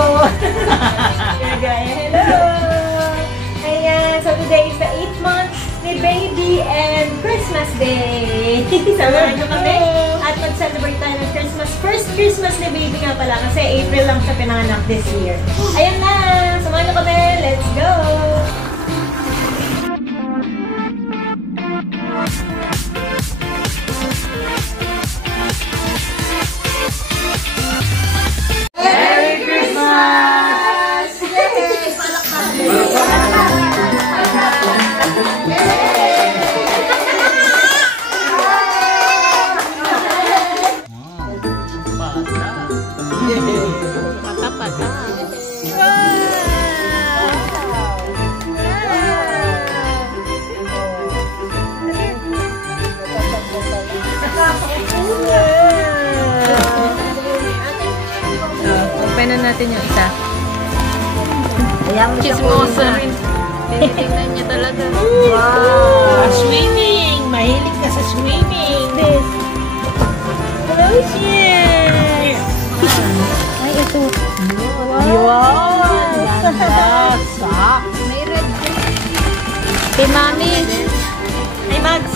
po. Hello! Ayan, so today is the 8th month ni baby and Christmas Day. Samahan nyo kami at mag-celebrate tayo ng Christmas. First Christmas ni baby nga pala kasi April lang siya pinanganak this year. Ayan na! Samahan nyo kami! Let's go! Merry Christmas! Yay! Open na natin yung isa. Chismosa rin. Tinitingnan niya talaga. Wow! Swimming! Mahilig ka sa swimming! This. Yes! Ay, ito. Wow! May red. Kay Mami. Ay, Mags.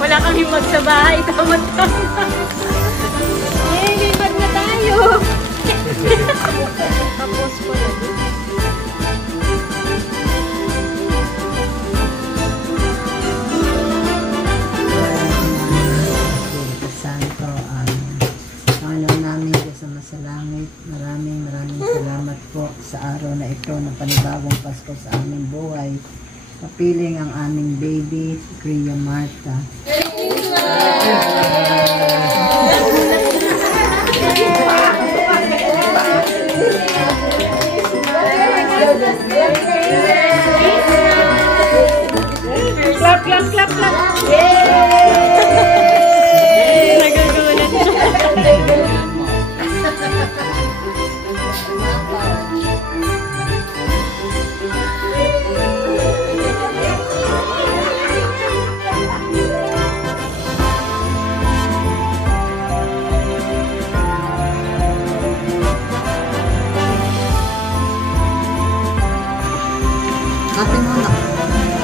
Wala kami mag sa bahay. Tama-tama. Yay! May bag na tayo! Tapos po na. Santo, Panginoon namin Diyos na sa langit, maraming salamat po sa araw na ito na panibagong Pasko sa aming buhay. Kapiling ang aming baby, Cria Martha. Clap, clap, clap, clap. Yay! Nagagawalan siya.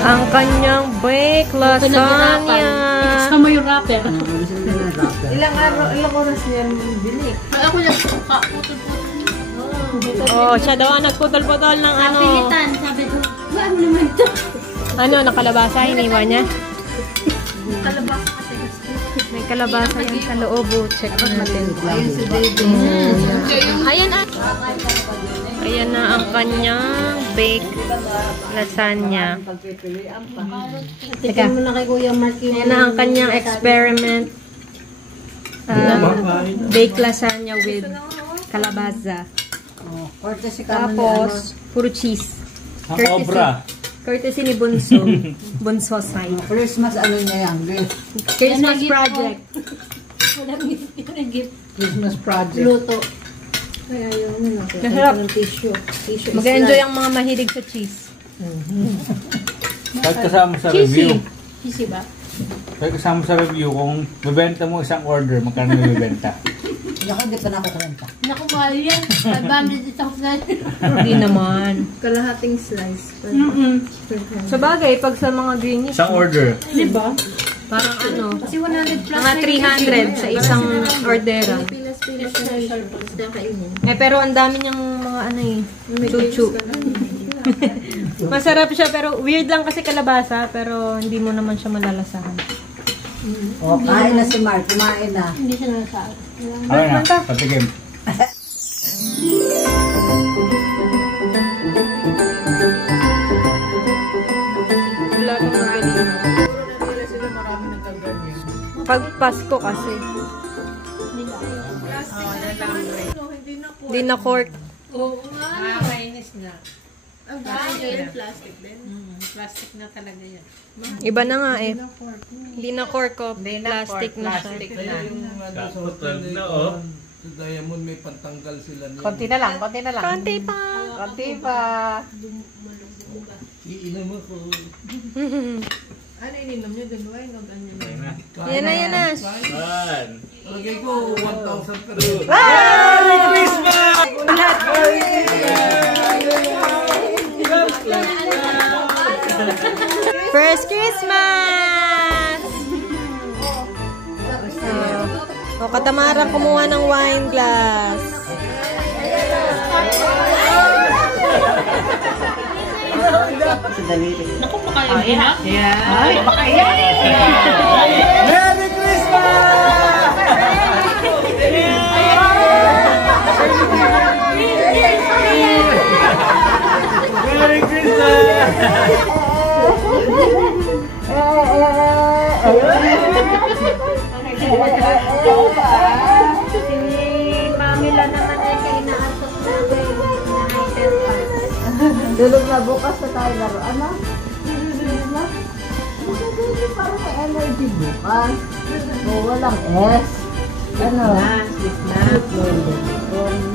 Ang kanyang bake lasagna. Kasama yung wrapper. Ilang oras yan bili? Ako lang, putol-putol. Oh, siya daw ang nagputol-putol ng ano. Pilitan, sabi ko, ano naman ito? Ano, nakalabasa, iniwan niya? Kalabasa kasi. May kalabasa yan sa loob. Check natin. Ayun si baby. Ayan na. Ayan na ang kanyang bake lasagna. Teka mo na kay Kuya Mark. Ayan na ang kanyang experiment. Bake lasagna with calabaza. Tapos, puro cheese. Courtesy ni Bunso. Bunso side. Christmas ano niya yan? Christmas project. Walang gift. Christmas project. Luto. Kaya yun. Masarap. Tissue. Mag-enjoy ang mga mahilig sa cheese. Kahit kasama sa review. Cheesy ba? Kahit kasama sa review, kung bibenta mo isang order, magkano bibenta? Naku, hindi pa nakukwenta. Naku, mahal yan. 500 isang slice. Hindi naman. Kalahating slice. Sa bagay, pag sa mga greenies, Isang order. Di ba? parang ano, Kasi 100 plus. mga 300 sa isang ordera. Pilas-pilas na kainin. Pero ang dami niyang mga ano eh, chuchu. Masarap siya pero weird lang kasi kalabasa pero hindi mo naman siya malalasahan. O, kain na si Mark. Kumain na. Hindi siya nalasahan. Okay na, patikim. Wala itong magaling. Pag Pasko kasi. Hindi na cork. Oo nga. Mainis na. Ang dahil plastic din. Plastic na talaga yan. Iba na nga eh. Hindi na cork o plastic na siya. Plastic na. Kaputol na oh. Sa Diamond may pantanggal sila niyan. Konti na lang, konti na lang. Konti pa. Konti pa. Iinom ako. Ano ininom nyo? Good wine o ganyan? Yan na, yan na. Lagay ko 1,000 per day. Merry Christmas! First Christmas! O, Katamarang kumuha ng wine glass. Naku, makaya na. Ay, makaya. Merry Christmas! Merry Christmas! Si Mamila naman ay kainaantok na na-item pa. Dulog na bukas na tayo laro. Ano? Parang may energy bukas. O, walang S. Ano?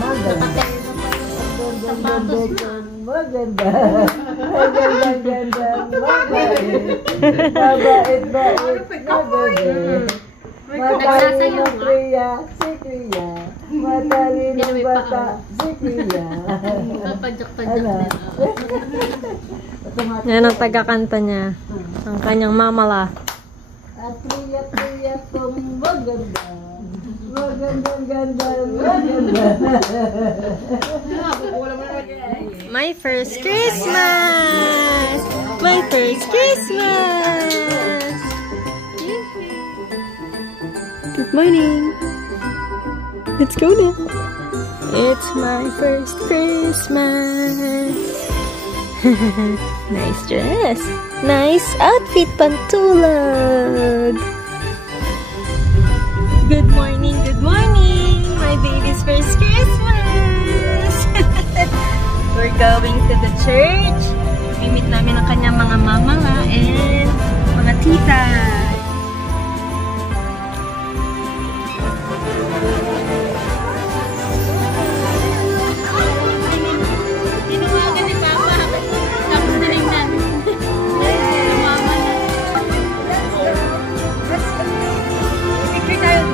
Maganda. Maganda. Maganda. Mabait. Matalino Cria, si Cria. Matalino bata, si Cria. Ano? Yan ang tagakanta niya. Ang kanyang mamala. At Cria kong maganda. Maganda. My first Christmas! My first Christmas! Good morning! Let's go now! It's my first Christmas! Nice dress! Nice outfit, pantulog! Good morning! My baby's first Christmas! We're going to the church. Mimit namin ang kanyang mga mamala and mga tita. Tinawagan ni Papa. Tapos tinignan. Mama na. Picture tayo.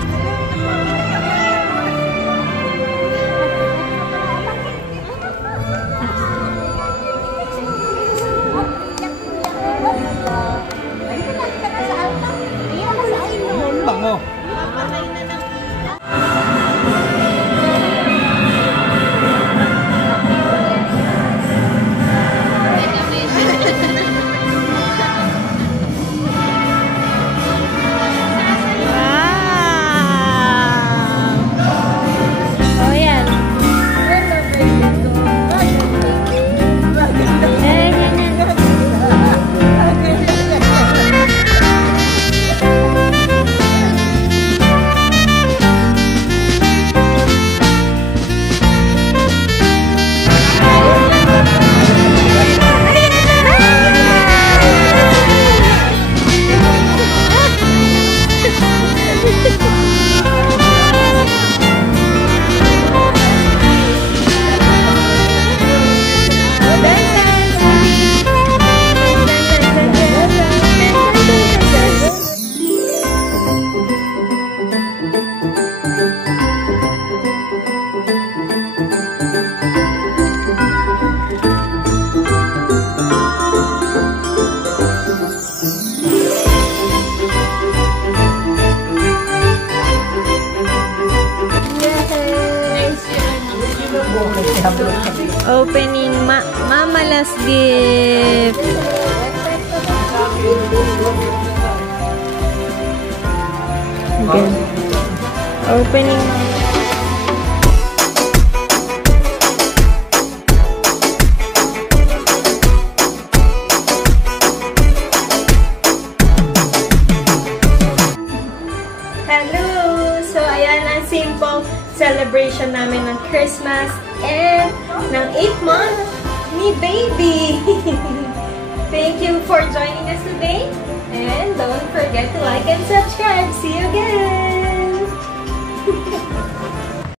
Bango. Oh, yan. Opening Mamalas gift. Again. Opening. Hello! So, ayan ang simple celebration namin ng Christmas and ng 8th month ni baby. Thank you for joining us today and don't forget to like and subscribe. See you